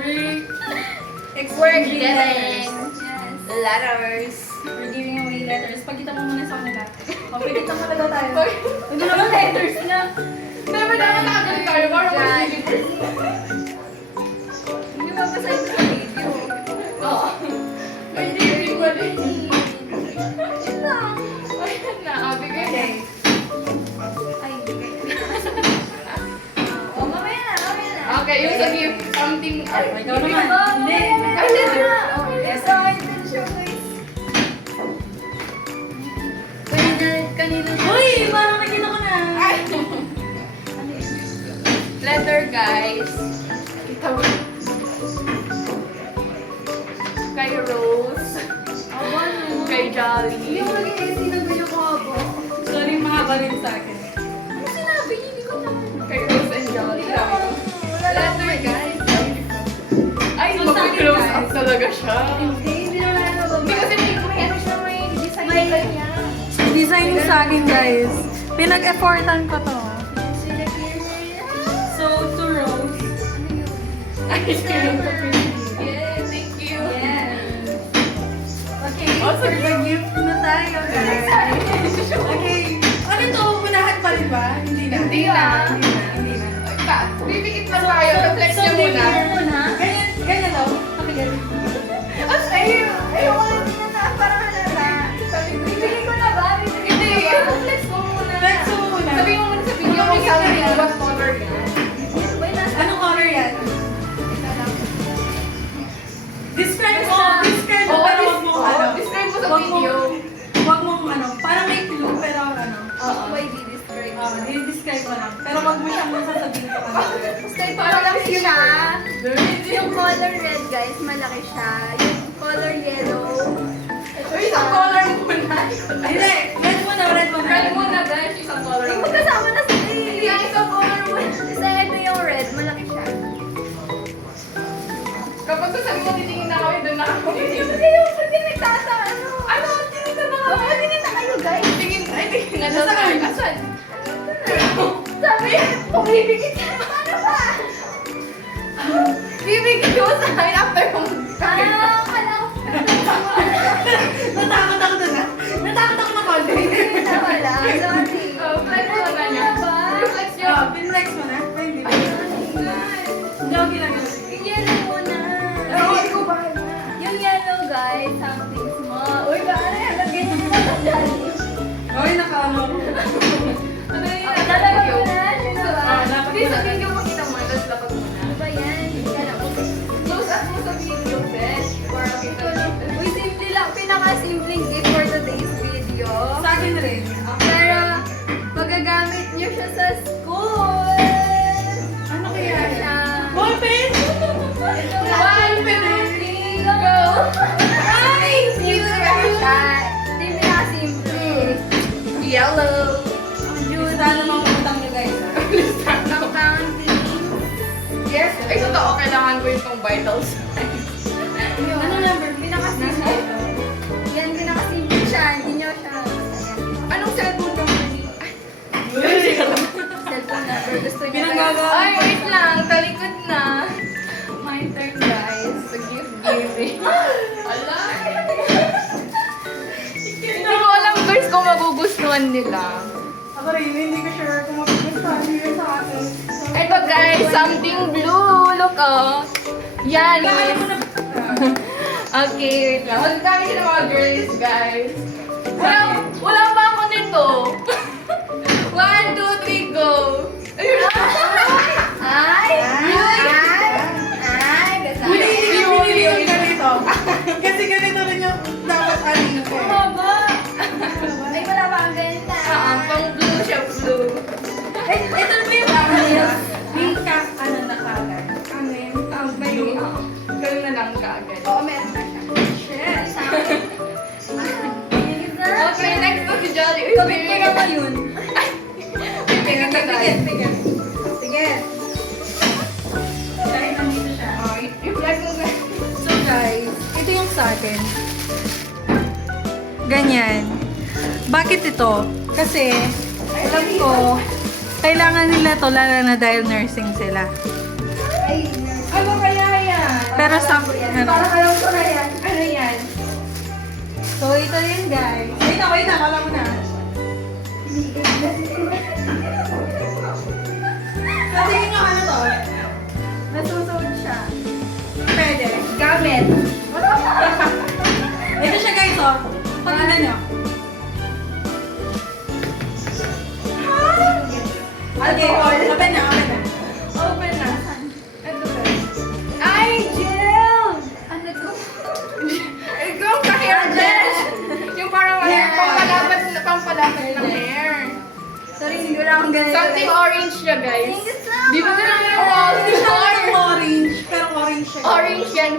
We're getting Yes. letters. We're giving away letters. Pagkita mo muna sa kanila. Mapagkit lang talaga tayo. Hindi naman letters na. Dapat nakagalit tayo. Parang Dad. mas Hindi ba basta ito sa video? Oo. May hindi ko rin. Yun lang. Ayun na, bigay. Okay. Ay, hindi kayo. Oh, mamaya na, mamaya na. Okay, yung sa gift, something. Ay, Ikaw naman. Hindi. Ay, hindi na. Okay, so attention guys. Kanina. Uy, parang nakita ko na. Ay! Ano yun? Letter, guys. Kita mo. Kay Rose. Aba, no. Kay Jolly. Hindi ko naging essay ng video ko ako. Sorry, mahaba rin sa akin. Ano sinabi niya? Hindi ko naman. Kay Rose and Jolly. Wala lang Letter, ako. guys. Ay, So, sa akin, mag-close guys. up talaga siya. Hindi naman ako. Hindi kasi may ano siya, may design May- na niya. Design sa akin, guys. Pinag-effortan ko to. Sila clear. So, to Rose. Ay, Summer. yeah, thank you. Yes. Okay, Oh, for the gift na tayo, guys. Okay. Ano to? Unahan pa rin ba? Hindi na. Hindi na. Hindi na. Bibigit na tayo. Reflex niya muna. Muna. Ganyan, ganyan daw. Okay, ganyan. Ayoko lang din na parang halata. Bibili ko na ba? Bibili Hindi, ko na ba? reflex mo muna. Flex mo muna. Sabi mo muna sa video kung saan yung what color yan. Wait, nasa Anong color yan? Describe mo. Describe mo. Oo, Pero wag mo ano. describe mo sa Wag mo- video. Wag mo ano. Parang may clue, pero ano. Oo, may di-describe. Di-describe mo lang. Pero wag mo siyang sasabihin ko ano. Straight malaki siya. Yung color red, guys, malaki siya. Yung color yellow. Uy, isang color muna. Hindi. Red mo na, red mo na. Red muna, guys. Isang color Ay, muna. magkasama na sila eh. Hindi, ang isang color muna. Isa ito yung red, malaki siya. Kapag sasabi mo titingin na kami, doon na kami. Kayo, pag nagtata, ano? Ano? Tingin na Oo, tingin na kayo, guys. Tingin, ay, tingin na doon tayo. Asan? Sabi, bibigit ka. Paano ba? Bibigyan mo sa akin after mong Kala ko. Natakot ako dun ah. Natakot ako na konti. Hindi na wala. Sorry. Oh, flex mo na niya. ba? Flex niya. Pinlex mo na? Ay, hindi na. Hindi ako ginagawa. Yung yellow muna. Ewan ko ba? Yung yellow, guys, something small. Uy, paano yan? Lagyan niyo na sa dali. Hoy, nakaano ko. Ano yun? Okay, talaga mo na. Sino ba? dapat Hindi, sa video makita mo. Tapos lapag mo na. Ano ba yan? Kala ko. Close up mo sa video, best. Para kita dito. Uy, simple lang. Pinaka-simpleng gift for today's video. Sa akin rin. Pero, magagamit niyo siya sa school. Ano kaya Kaya yan? siya. Ballpen! Ito One, two, three, go! Ay! Simple lang siya. Hindi pinaka-simple. Yellow. Ang Yung sana mga utang niyo guys. Ang counting. Yes. Ay, totoo. Kailangan ko yung pang vital signs. Ano number? Pinaka-simple. Yan, pinaka-simple siya. Hindi niyo siya. Ayan. Anong cellphone number niya? Cellphone number. Gusto niya Pinanggagamit. Ay, wait lang. Talikod na. My turn, guys. Sa gift giving. Ala. Hindi ko alam, guys, kung magugustuhan nila. Ako rin, hindi ko sure kung mapupuntahan niyo sa akin. Ito, guys, something blue. Look, oh. Yan, Kaya guys. mo na. Okay, wait lang. Magkami sila mga girls, guys. Wala pa ako nito. 1, 2, 3, go. Ayun. Ay! Ay! Ay! Kasama. Hindi ko pinili yung ganito. Kasi ganito rin yung dapat alin ko. Ay, wala pa ang ganita. Pang blue siya, blue. Ito na yung yung ano na kagad. Ano yun? May, ganun na lang kaagad. Oo, meron na siya. Shit. Okay, Okay, next to si Jolly. Uy, Gawin ko na ngayon. Tingnan na tayo. Sige. Dahil nandito siya. I-flag mo na. So guys, ito yung sa akin. Ganyan. Bakit ito? Kasi, alam ko, kailangan nila to lalo na dahil nursing sila. Ay, Ano kaya yan? Pero something, ano. Parang alam ko na yan. Ano yan? So, ito yun, guys. Wait na, wala mo na. Sa tingin nyo, ano to? Nasusunod siya. Pwede. Gamit. Ito siya, guys, oh. Pakinggan nyo. Okay, open na. Open na. Ito ba? Ay, Jill! Ano to? Ikaw ka hair gel! Yung parang Yes. pampalaban ng hair. Sorry, hindi ko na akong ganito. Something orange siya, guys. Thank you so Di ba much. na Hindi siya parang orange, pero orange siya. Orange yan.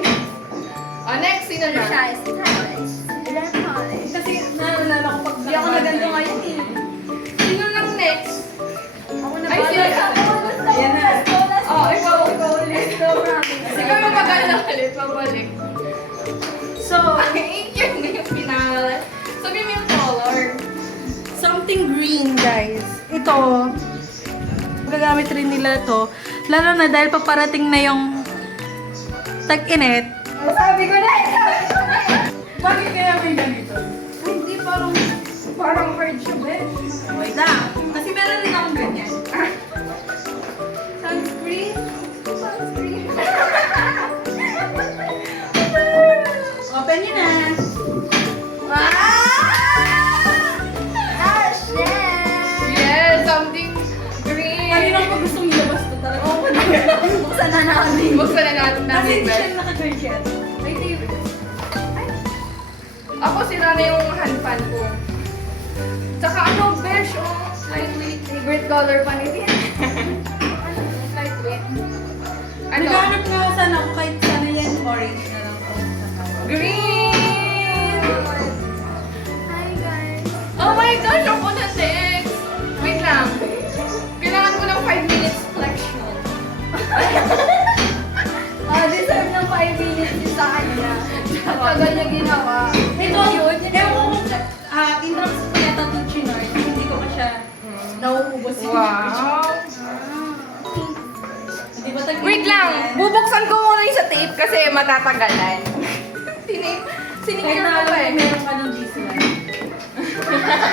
Oh, next, sino Ano na? siya? Stylish. Electronic. Kasi naalala ko pag Hindi ako naganda ngayon eh. Sino lang next? Ako na Ay, ba? sila. Ayan na. Oh, ikaw. Let's go, promise. Siguro maganda ulit, pabalik. So, Ay, yun na yung pinala. Sabi mo yung color. something green, guys. Ito, gagamit rin nila to. Lalo na dahil paparating na yung tag-init. Sabi ko na eh. Bakit kaya may ganito? Ay, hindi, parang hard siya, besh. Wait lang. Kasi meron din akong ganyan. Sunscreen? Sunscreen. Open nyo na. Ah, shit! Yes, something green. Kanina ko gustong ilabas to talaga. Buksan na namin. Buksan na natin Kasi namin, hindi siya guys. naka-gadget. Ay, TV. Ako sila na yung handpan ko. Tsaka ano, besh, oh. Lightweight. Favorite color pa ni Tin. Lightweight. Ano? Naghanap nga sana ako kahit sana yan orange na lang po. Green! Hi, guys. Oh my gosh, ako na next! Wait lang. Kailangan ko ng 5 minutes flexion. Deserve ng 5 minutes yung sa kanya. At tagal niya ginawa. Ito, ewan ko kung in terms of yata to chinoy, hindi ko pa siya nauubos yung Wow! Di ba tag- Wait lang! Bubuksan ko muna yung sa tape kasi matatagalan. Kahit Sinicure na ko alam pa ko eh. meron ka ng GC lang.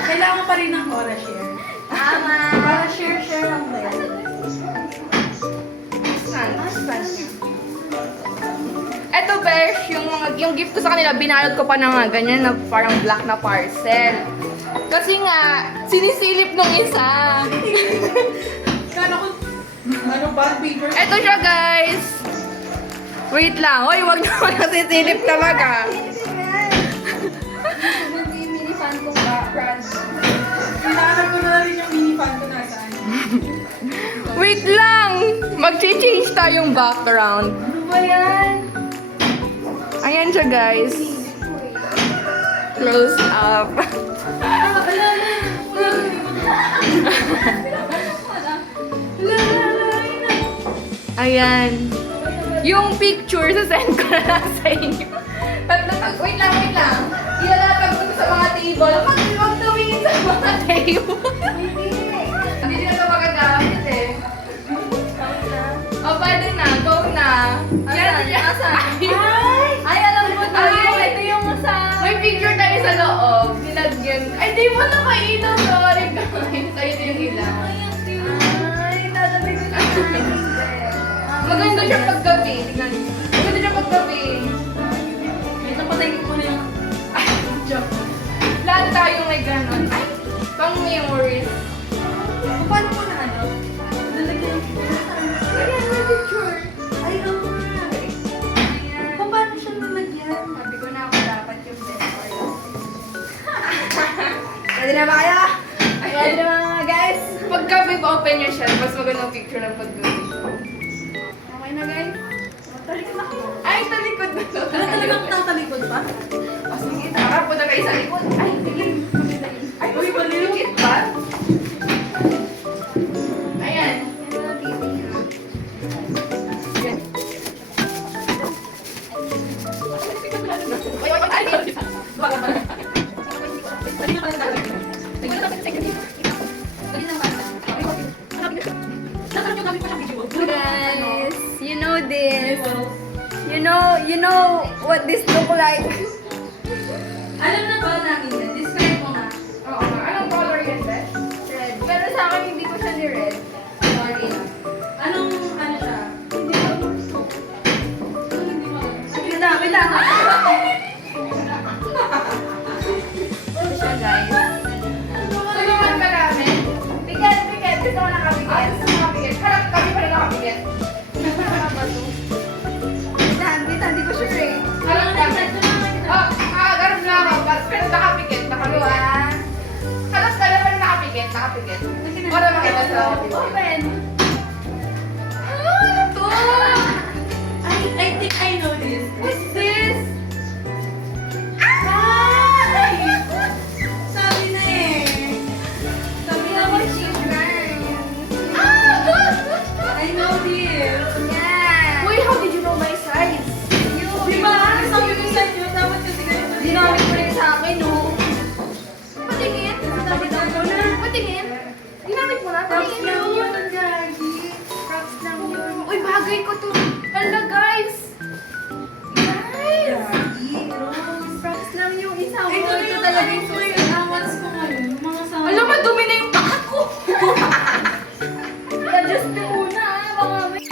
Kailangan pa rin ng Hora Share. Tama. Para share lang din. Eto, Besh, yung gift ko sa kanila, binalot ko pa na nga ganyan na parang black na parcel. Kasi nga, sinisilip nung isa. Kano ko, bar paper? Eto siya, guys. Wait lang. Hoy, wag naman nasisilip talaga. Mini fan ko ba? Brand. Kailangan ko na rin yung mini fan ko nasaan. Wait lang. Mag-change tayong background. Ano ba yan? Ayan siya, guys. Close up. Ayan. Yung picture, sasend ko na lang sa inyo. Wait lang. Ilalapag ko sa mga table. Huwag tumingin sa mga table. Hindi nila ito magagamit eh. O, pwede na. Go na. Asan? Ay, alam mo to. Ay. Ito yung sa... May picture tayo sa loob. Nilagyan. Ay, di mo na kainaw. Sorry, guys. Ay, ito yung ilaw. Ay, tatabi ko na. Maganda siya paggabi. Tingnan niyo. Maganda siya paggabi. Ito patay ko muna yung... Joke. Lahat tayong may ganon. Ay, pang memories. Paano mo na ano? Lalagyan yung... Ayan, may picture. Ay, oo nga. Ayan. Paano siya lalagyan? Sabi ko na ako dapat yung best for you. Pwede na ba kayo? Pwede na mga guys. Paggabi, open niya siya. Mas magandang picture ng paggabi. Okay na guys. Talikod na kayo. Ay, talikod na to. Ano talagang tatalikod pa? O, sige, tara. Punta kayo sa likod. Ay, sige. Ay, uy, malikit ba? Ayan. Yan na TV. Guys, you know this. You you know what this look like? Alam na ba namin yan? Describe mo nga. Oo nga. Anong color yan, Beth? Red. Pero sa akin, hindi ko siya ni-red. Sorry. Anong, ano siya? Hindi mo. Hindi mo. Wait lang, wait lang. Ito siya, guys. Tulungan ka namin. Bigat, bigat. Gusto ko nakabigat. Gusto mo nakapigit? Harap kami pa rin nakapigit. Hindi ko sure eh. Harap kami. Garap na ako. Pero nakapigit. Nakaluwa. Harap ka na pa rin nakapigit. Nakapigit. Para makita sa Open. Ano to? I think I know this. What's this? Ay! Sabi na eh. Sabi na mo, cheese rice. I know this. Yeah. Uy, how did you know my size? Di ba? Sabi ko sa inyo, dapat kasi ganito. Ginamit mo rin sa akin, no? Patingin. Sabitan mo na. Patingin. Ginamit mo na. Props Patingin lang yun. yun, Gagi. Props lang yun. Uy, bagay ko to. Hala, guys. Guys. Props lang yung isa mo. Ito na Ito yung talaga yung yung allowance ko ngayon. Mga sa... Alam, madumi na yung paa ko. I-adjust mo muna, baka may...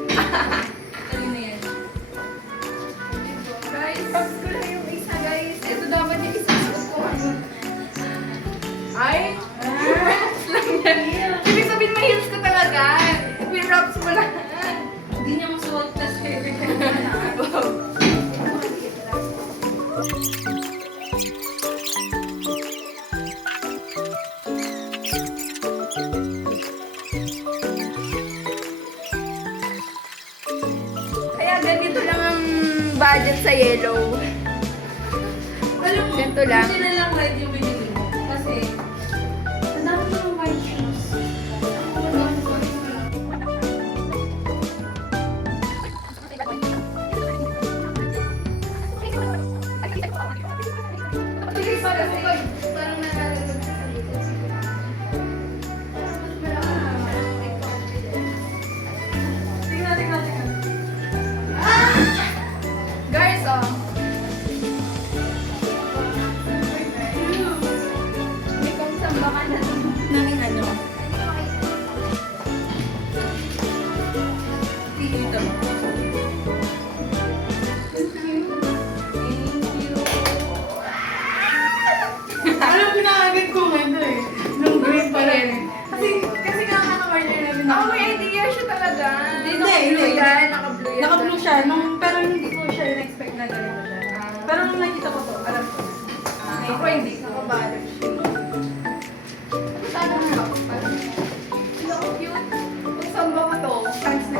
Kanina yan. Guys, props ko lang yung isa, guys. Ito dapat yung isang suot ko. Ay. Props lang yan. Ibig sabihin, may heels ka talaga. May props mo lang. Hindi niya masuot plus favorite ko. Kaya ganito lang ang budget sa yellow. Alam mo, Ganito lang. Hindi na lang red yung binili mo. Kasi, ang dami mo ng white shoes. Sige, parang nalalagag sa likod. Tingnan, tingnan, tingnan. Guys, oh. May kung saan baka na Nang ano? Dito. Alam mo, pinakagad ko ngayon eh. Nung green pa rin. Kasi nga naka-order na rin ako. Oh, may idea siya talaga. Hindi, Naka-blue hindi. yan, naka-blue yan. Naka-blue siya, pero hindi ko siya in-expect na ganito siya. Pero nung nakita ko to, alam ko. Ako hindi. Nakabalot siya. Sana nga ako. So cute. Kung saan ba ko to?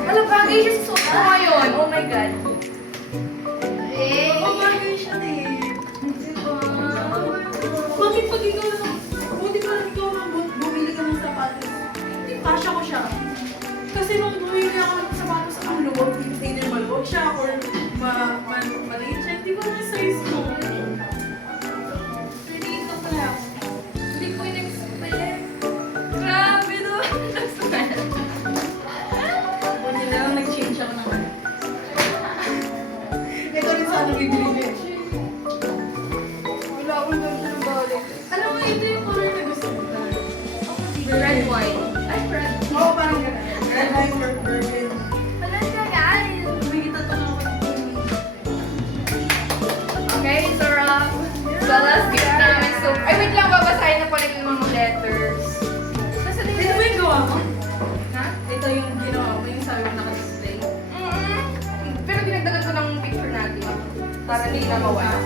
Alam, bagay siya sa suot ko ngayon. Oh my God. Eh. Oh, bagay siya eh. Bakit pag ikaw lang, buti pa lang ikaw lang bumili ka ng sapatos. Hindi, kasya ko siya. Kasi nung bumili ako ng sapatos, ang luwag, either maluwag siya or maliit siya. Hindi ba na size ko? Pinito ko lang. Hindi ko in-expect. Grabe no. Buti na lang nag-change ako ng ano. Ito rin sana bibili ko eh. Wala akong ng balik. Alam mo, ito yung color na gusto ko. Red, white. Ay, red. Oo, parang gano'n. Red, white, purple. Wala siya, guys. May kita to na ako. Okay, so the last gift namin. So, ay, wait lang, babasahin na pala yung mga letters. Nasa na Ito ba yung gawa mo? Ha? Ito yung ginawa mo, yung sabi mo naka-display. Pero dinagdagan ko ng picture natin. Para hindi na mawala.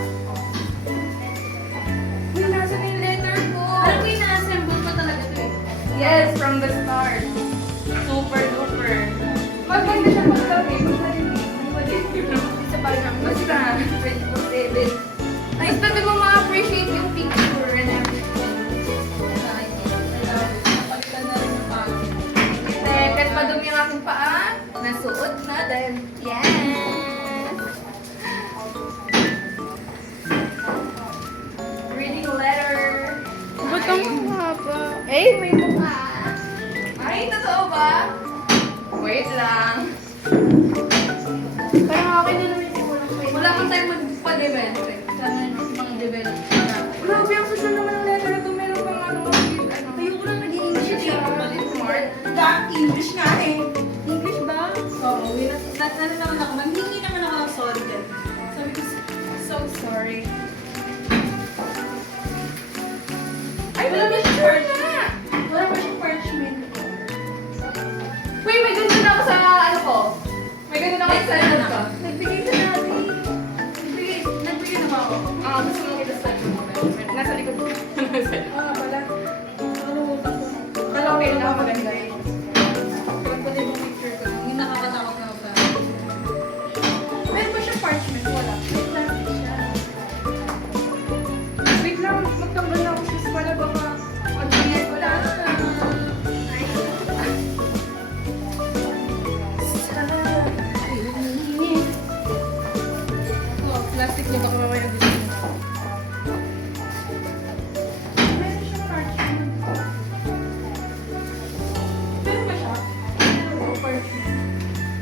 Uy, nasa na yung letter ko? Alam ko yung na-assemble pa talaga ito eh. Yes, from the start. Super duper. Maganda siya paggabi. Isa pa rin ang Basta. 24/7. Ay, basta mo ma-appreciate yung picture and everything. Napalitan na rin yung pako. Kahit madumi ang aking paa, nasuot na dahil yes! Parang okay na naman yung walang pwede. Wala kang time magpa-develop eh. Sana mga develop na. Grabe, ang social naman ng letter na to. Meron pang ano, Ayoko lang naging English siya. smart. English nga eh. English ba? Oo, ano naman ako, nanghingi naman ako ng sorry din. Sabi ko, so sorry. Ay, wala ba siyang parchment? Wala ba siyang parchment? Uy, may ganun na ako sa ano ko. May ganun ako sa ano ko. Nagbigay ka natin. Nagbigay na ba ako? Gusto mo kita sa ano mo. Nasa likod ko. Pala. Nakalimutan ko. Pero okay lang ako maganda eh. Pag pala yung picture ko, hindi nakakatakot na ako sa... Meron ba siyang parchment? Wala. Plastic siya. Wait lang, magtanggal na ako shoes pala. Baka mag-ingat ko lang. Plastic niya baka mamaya gusto mo. Meron siyang parchment. Meron ba siya? Meron ba parchment?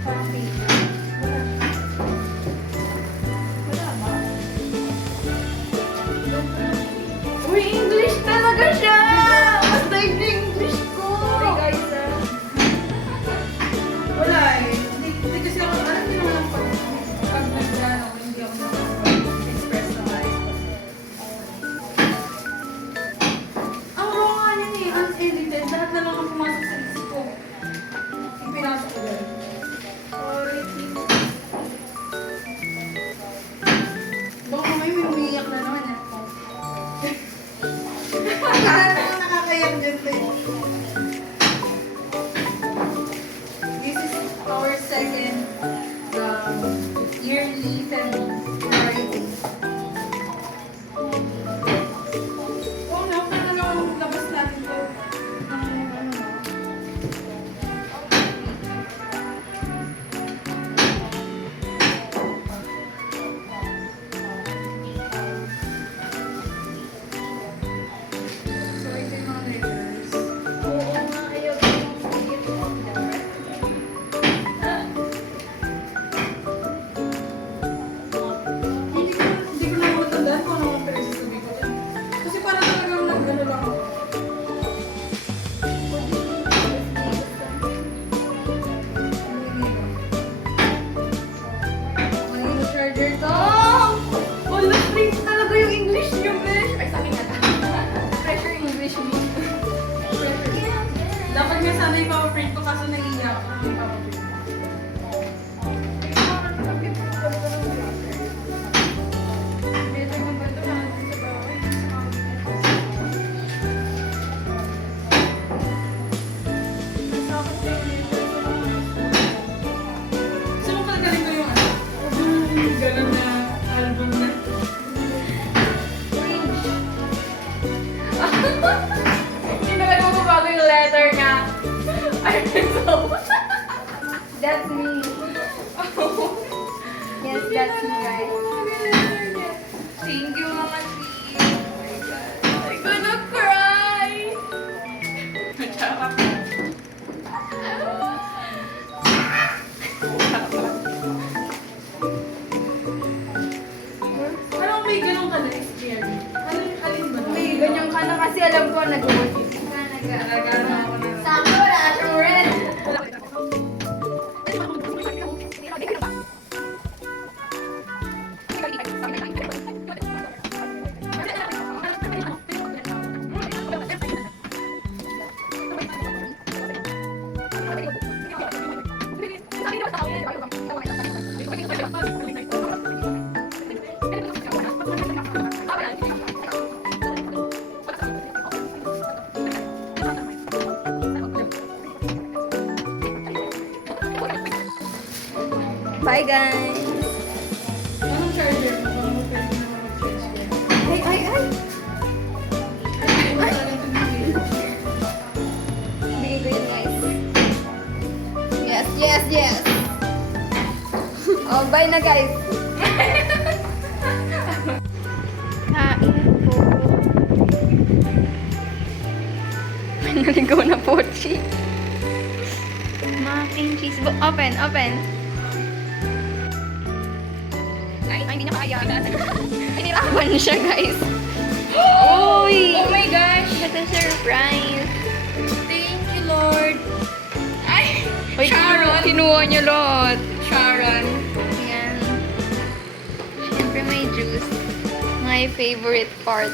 Parang paper. Wala ba? Uy, English talaga siya! Mas daig na English ko! Sorry guys Wala eh. Hindi kasi ako, alam niyo naman pag nag-ano, hindi ako express na ayos. Ang wrong nga yun eh, unedited. Lahat na lang ang pumasok sa isip ko. Ipinasok ko dyan. Sorry, please. Baka may umiiyak na naman eh. Parang nakakayak dyan eh. This is our second yearly variety. Oh no, paano lang labas natin to? Ano. So ito yung mga letters. Oo nga, ayoko yung sige po. Hindi ko na matandaan kung ano ang pinagsasabi ko dyan. Kasi parang talagang nag-ano lang ako. Ano yung charger to? Wala strings talaga yung English niyo, besh! Ay, sa akin na. Pressure English mo. Dapat nga sana ipapaprint ko kaso naiiyak ako ng ipapaprint. Better mo ba ito? Nandun sa bawah. Gusto mo pala galing ko yung ano? Yung ganun na album na. Hindi na kayo magbabago yung letter nga. Ay, so... That's me. Yes, that's me guys. Thank you, Mama T. Oh my God. I'm gonna cry. Parang may ganun ka na experience. Alin ba? May ganyan ka na kasi alam ko nag-worship. Nagana ako na. Sabi ko, wala siyang red. Bye guys. Anong charger mo? Paano mo pwede na mag-charge ko? Ay, ay, ay. Ay, talaga tumigil. Bigay ko yun guys. Yes, yes, yes. Oh, bye na guys. Kain po. Naligaw na po, Chi. Mac and cheese. Open, open. Ay, hindi niya kaya. Pinirapan siya, guys. Uy! Oh my gosh! What a surprise! Thank you, Lord. Ay! Sharon! Kinuha niyo lot. Sharon. Ayan. Siyempre may juice. My favorite part.